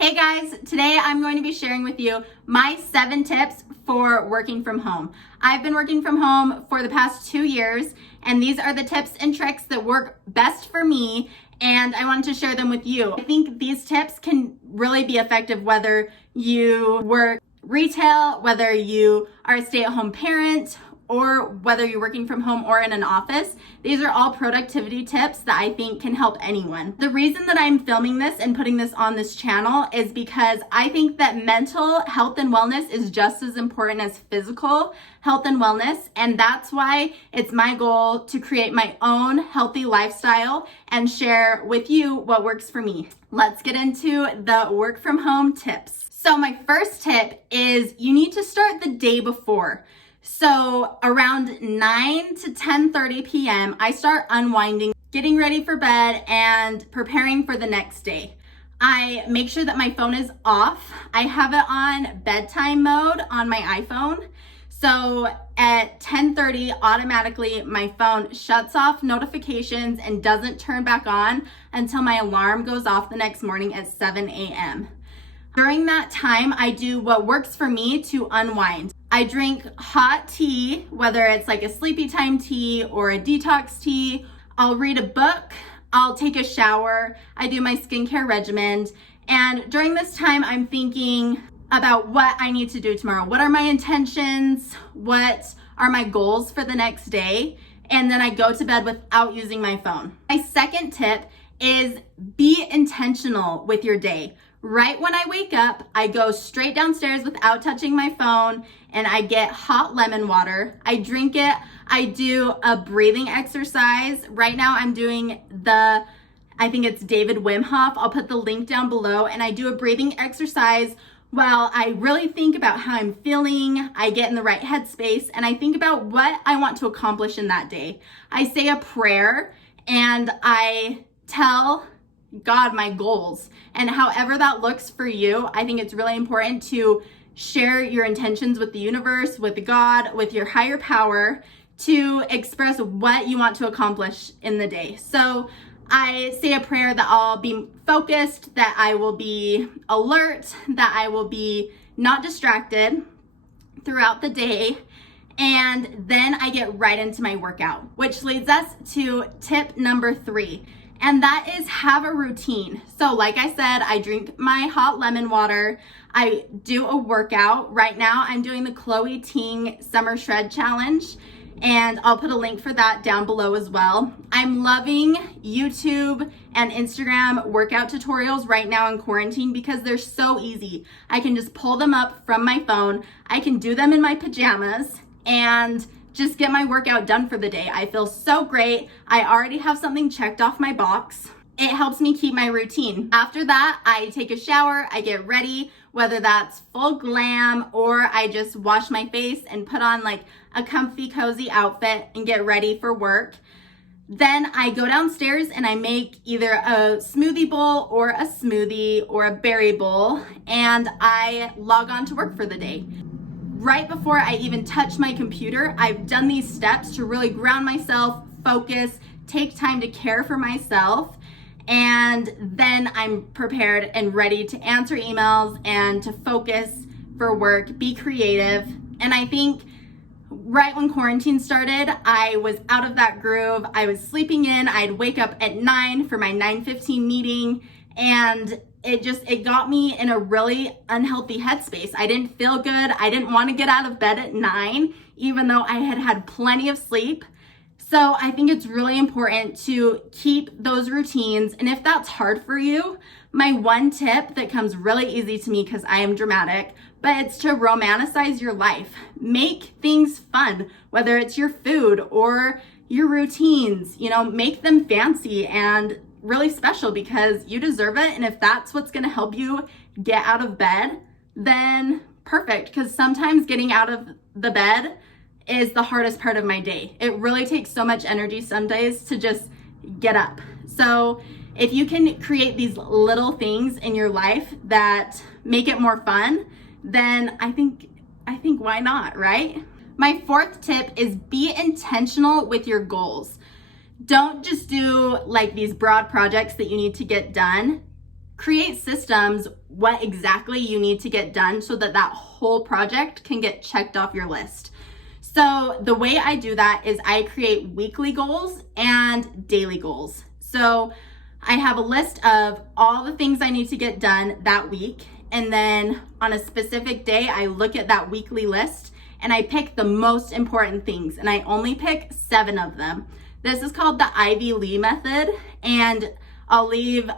Hey guys, today I'm going to be sharing with you my 7 tips for working from home. I've been working from home for the past 2 years, and these are the tips and tricks that work best for me, and I wanted to share them with you. I think these tips can really be effective whether you work retail, whether you are a stay-at-home parent, or whether you're working from home or in an office. These are all productivity tips that I think can help anyone. The reason that I'm filming this and putting this on this channel is because I think that mental health and wellness is just as important as physical health and wellness, and that's why it's my goal to create my own healthy lifestyle and share with you what works for me. Let's get into the work from home tips. So my first tip is you need to start the day before. So around 9 to 10:30 p.m., I start unwinding, getting ready for bed, and preparing for the next day. I make sure that my phone is off. I have it on bedtime mode on my iPhone. So at 10:30, automatically my phone shuts off notifications and doesn't turn back on until my alarm goes off the next morning at 7 a.m. During that time, I do what works for me to unwind. I drink hot tea, whether it's like a sleepy time tea or a detox tea. I'll read a book, I'll take a shower, I do my skincare regimen. And during this time, I'm thinking about what I need to do tomorrow. What are my intentions? What are my goals for the next day? And then I go to bed without using my phone. My second tip is be intentional with your day. Right when I wake up, I go straight downstairs without touching my phone and I get hot lemon water. I drink it. I do a breathing exercise. Right now I'm doing I think it's David Wim Hof. I'll put the link down below, and I do a breathing exercise while I really think about how I'm feeling. I get in the right headspace and I think about what I want to accomplish in that day. I say a prayer and I tell God my goals, and however that looks for you, I think it's really important to share your intentions with the universe, with God, with your higher power, to express what you want to accomplish in the day. So I say a prayer that I'll be focused, that I will be alert, that I will be not distracted throughout the day, and then I get right into my workout, which leads us to tip number 3. And that is have a routine. So like I said, I drink my hot lemon water. I do a workout. Right now I'm doing the Chloe Ting Summer Shred Challenge, and I'll put a link for that down below as well. I'm loving YouTube and Instagram workout tutorials right now in quarantine because they're so easy. I can just pull them up from my phone. I can do them in my pajamas and just get my workout done for the day. I feel so great. I already have something checked off my box. It helps me keep my routine. After that, I take a shower, I get ready, whether that's full glam or I just wash my face and put on like a comfy, cozy outfit and get ready for work. Then I go downstairs and I make either a smoothie bowl or a smoothie or a berry bowl, and I log on to work for the day. Right before I even touch my computer, I've done these steps to really ground myself, focus, take time to care for myself, and then I'm prepared and ready to answer emails and to focus for work, be creative. And I think right when quarantine started, I was out of that groove. I was sleeping in. I'd wake up at 9 for my 9:15 meeting, and it got me in a really unhealthy headspace. I didn't feel good. I didn't want to get out of bed at 9, even though I had had plenty of sleep. So I think it's really important to keep those routines. And if that's hard for you, my one tip that comes really easy to me because I am dramatic, but it's to romanticize your life. Make things fun, whether it's your food or your routines, make them fancy and really special because you deserve it. And if that's what's going to help you get out of bed, then perfect. Because sometimes getting out of the bed is the hardest part of my day. It really takes so much energy some days to just get up. So if you can create these little things in your life that make it more fun, then I think why not, right? My 4th tip is be intentional with your goals. Don't just do like these broad projects that you need to get done. create systems what exactly you need to get done so that that whole project can get checked off your list. So the way I do that is I create weekly goals and daily goals. So I have a list of all the things I need to get done that week. And then on a specific day, I look at that weekly list and I pick the most important things. And I only pick 7 of them. This is called the Ivy Lee method. And I'll leave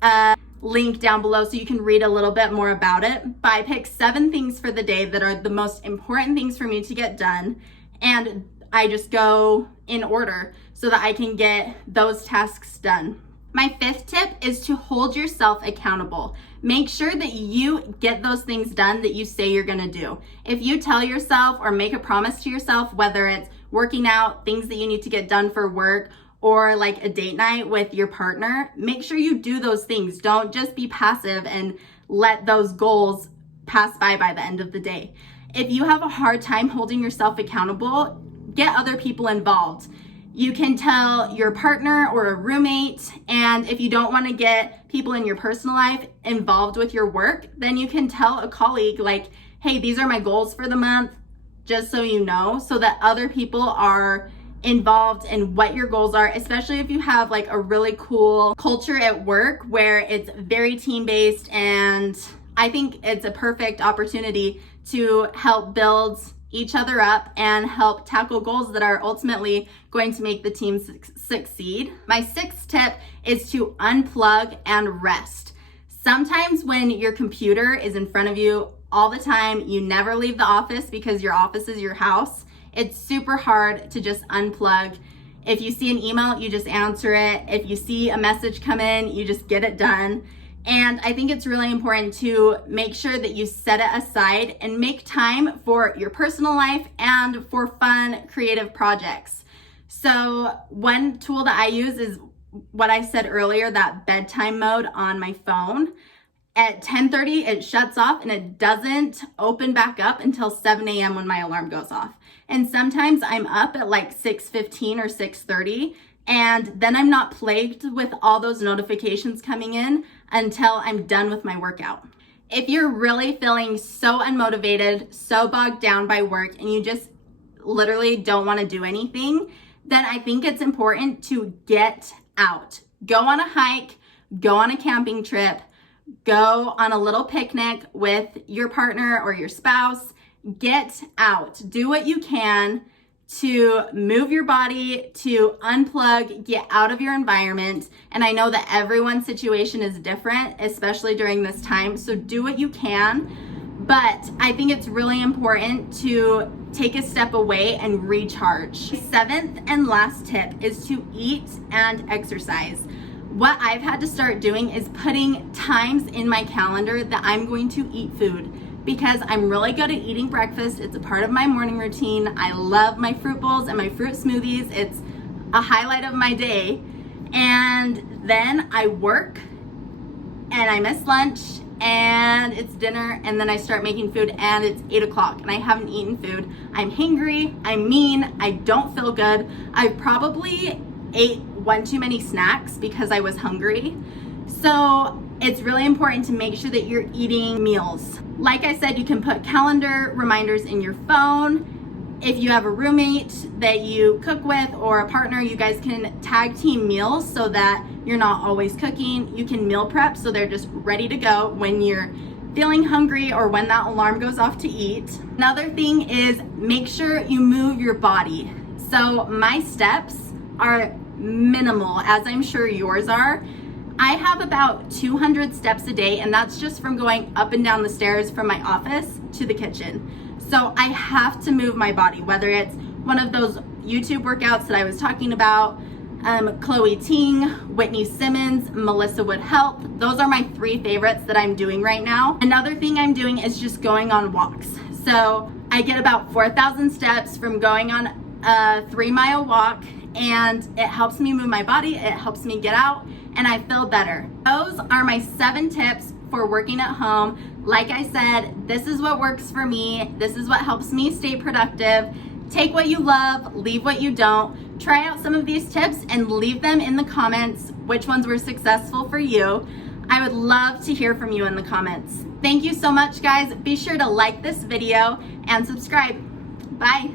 a link down below so you can read a little bit more about it. But I pick 7 things for the day that are the most important things for me to get done. And I just go in order so that I can get those tasks done. My 5th tip is to hold yourself accountable. Make sure that you get those things done that you say you're gonna do. If you tell yourself or make a promise to yourself, whether it's working out, things that you need to get done for work, or like a date night with your partner, make sure you do those things. Don't just be passive and let those goals pass by the end of the day. If you have a hard time holding yourself accountable, get other people involved. You can tell your partner or a roommate, and if you don't want to get people in your personal life involved with your work, then you can tell a colleague like, hey, these are my goals for the month, just so you know, so that other people are involved in what your goals are, especially if you have like a really cool culture at work where it's very team-based, and I think it's a perfect opportunity to help build each other up and help tackle goals that are ultimately going to make the team succeed. My 6th tip is to unplug and rest. Sometimes when your computer is in front of you all the time, you never leave the office because your office is your house. It's super hard to just unplug. If you see an email, you just answer it. If you see a message come in, you just get it done. And I think it's really important to make sure that you set it aside and make time for your personal life and for fun, creative projects. So one tool that I use is what I said earlier, that bedtime mode on my phone. At 10:30, it shuts off and it doesn't open back up until 7 a.m. when my alarm goes off. And sometimes I'm up at like 6:15 or 6:30, and then I'm not plagued with all those notifications coming in until I'm done with my workout. If you're really feeling so unmotivated, so bogged down by work, and you just literally don't want to do anything, then I think it's important to get out. Go on a hike, go on a camping trip, go on a little picnic with your partner or your spouse. Get out. Do what you can to move your body, to unplug, get out of your environment. And I know that everyone's situation is different, especially during this time. So do what you can. But I think it's really important to take a step away and recharge. 7th and last tip is to eat and exercise. What I've had to start doing is putting times in my calendar that I'm going to eat food, because I'm really good at eating breakfast. It's a part of my morning routine. I love my fruit bowls and my fruit smoothies. It's a highlight of my day. And then I work and I miss lunch and it's dinner, and then I start making food and it's 8 o'clock and I haven't eaten food. I'm hangry, I'm mean, I don't feel good. I probably ate one too many snacks because I was hungry. So it's really important to make sure that you're eating meals. Like I said, you can put calendar reminders in your phone. If you have a roommate that you cook with or a partner, you guys can tag team meals so that you're not always cooking. You can meal prep so they're just ready to go when you're feeling hungry or when that alarm goes off to eat. Another thing is make sure you move your body. So my steps are minimal, as I'm sure yours are. I have about 200 steps a day, and that's just from going up and down the stairs from my office to the kitchen. So I have to move my body, whether it's one of those YouTube workouts that I was talking about, Chloe Ting, Whitney Simmons, Melissa Would Help. Those are my 3 favorites that I'm doing right now. Another thing I'm doing is just going on walks. So I get about 4,000 steps from going on a 3-mile walk, and it helps me move my body, it helps me get out, and I feel better. Those are my 7 tips for working at home. Like I said, this is what works for me. This is what helps me stay productive. Take what you love, leave what you don't. Try out some of these tips and leave them in the comments which ones were successful for you. I would love to hear from you in the comments. Thank you so much, guys. Be sure to like this video and subscribe. Bye.